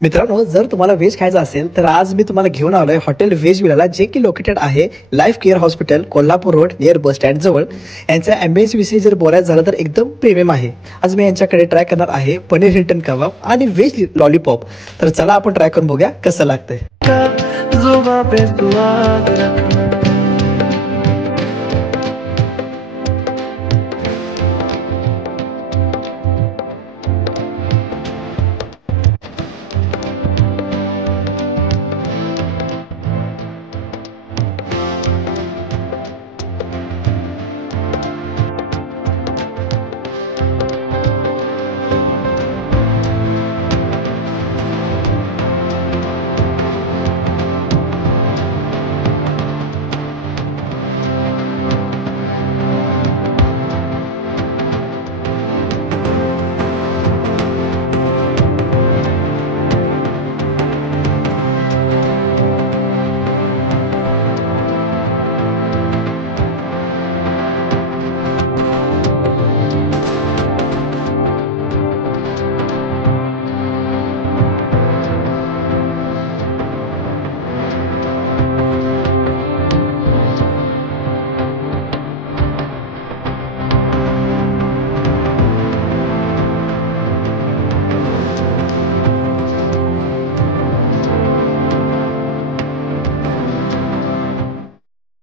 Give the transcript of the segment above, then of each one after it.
मित्रांनो, जर तुम्हाला व्हेज खायचं असेल तर आज मी तुम्हाला घेऊन आलोय हॉटेल व्हेज विलाला, जे की लोकेटेड आहे life care hospital, Kolhapur road, near bus stand जवळ. यांच्या ॲम्बियन्स विषयी जर बोलायचं झालं तर एकदम प्रीमियम आहे. आज मी यांच्याकडे ट्राय करणार आहे पनीर हिल्टन कबाब आणि व्हेज लॉलीपॉप. तर चला आपण ट्राय करून बघूया कसं लागतंय.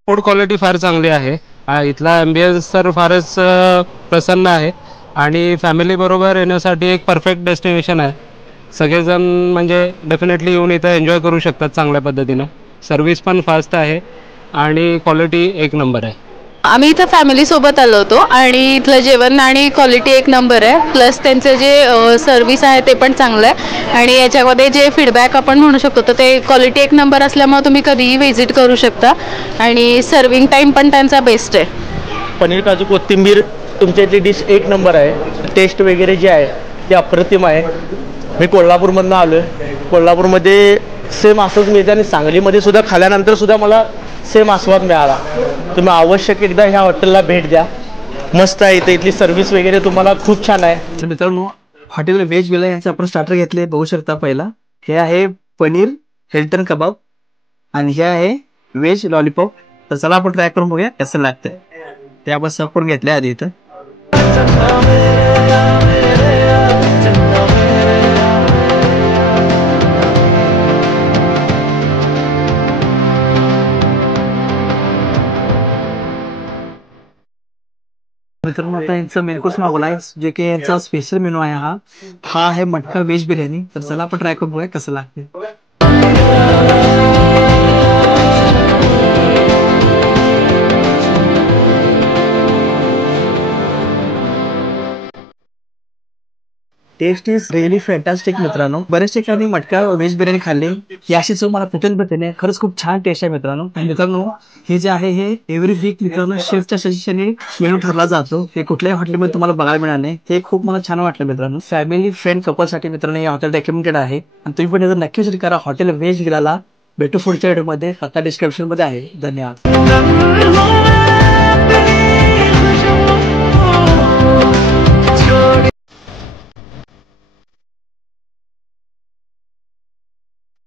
फूड क्वालिटी फार चांगली आहे. इथला ॲम्बियन्स तर फारच प्रसन्न आहे आणि फॅमिली बरोबर येण्यासाठी एक परफेक्ट डेस्टिनेशन आहे. सगळेजण म्हणजे डेफिनेटली येऊन इथं एन्जॉय करू शकतात चांगल्या पद्धतीनं. सर्विस पण फास्ट आहे आणि क्वालिटी एक नंबर आहे. आम्ही इथं फॅमिली सोबत आलो होतो आणि इथलं जेवण आणि क्वालिटी एक नंबर आहे. प्लस त्यांचं जे सर्विस आहे ते पण चांगलं आहे आणि याच्यामध्ये जे फीडबॅक आपण म्हणू शकतो तर ते क्वालिटी एक नंबर असल्यामुळे तुम्ही कधीही व्हिजिट करू शकता आणि सर्विंग टाईम पण त्यांचा बेस्ट आहे. पनीर काजू कोथिंबीर तुमच्या इथली डिश एक नंबर आहे. टेस्ट वगैरे जे आहे ते अप्रतिम आहे. मी कोल्हापूरमधून आलो आहे. कोल्हापूरमध्ये सेम असंच मिळतं आणि सांगलीमध्ये सुद्धा खाल्यानंतर सुद्धा मला सेम आस्वाद मिळाला. तुम्ही आवश्यक एकदा ह्या हॉटेलला भेट द्या. मस्त आहे इथं. इथली सर्व्हिस वगैरे तुम्हाला खूप छान आहे. तर मित्रांनो, हॉटेल व्हेज विला यांचे आपण स्टार्टर घेतले, बघू शकता. पहिला हे आहे पनीर हिल्टन कबाब आणि हे आहे व्हेज लॉलीपॉप. तर चला आपण ट्राय करून बघूया कसं लागतंय. ते आपण सर्व करून घेतले आधी इथं. मित्रांनो, आता यांचा मेन कोर्स मागवला आहे, जे की यांचा स्पेशल मेनू आहे. हा आहे मटका व्हेज बिर्याणी. तर चला आपण ट्राय करून बघूया कसं लागते. टेस्ट इज रिअली फॅन्टास्टिक मित्रांनो. बरेच ठिकाणी मटका व्हेज बिर्याणी खाल्ली, ही अशी चव मला कुठेच भेटली नाही. खरंच खूप छान टेस्ट आहे मित्रांनो. आणि मित्रांनो, हे जे आहे हे एव्हरी वीक मित्रांनो शेफच्या सजेशनने मेनू ठरला जातो. हे कुठल्याही हॉटेलमध्ये तुम्हाला बघायला मिळणार नाही. हे खूप मला छान वाटलं मित्रांनो. फॅमिली फ्रेंड कपलसाठी मित्रांनो हे हॉटेल रेकमेंडेड आहे आणि तुम्ही पण जर नक्की विजिट करा हॉटेल व्हेज विलाला. भेटू पुढच्या व्हिडिओमध्ये. आता डिस्क्रिप्शनमध्ये आहे. धन्यवाद.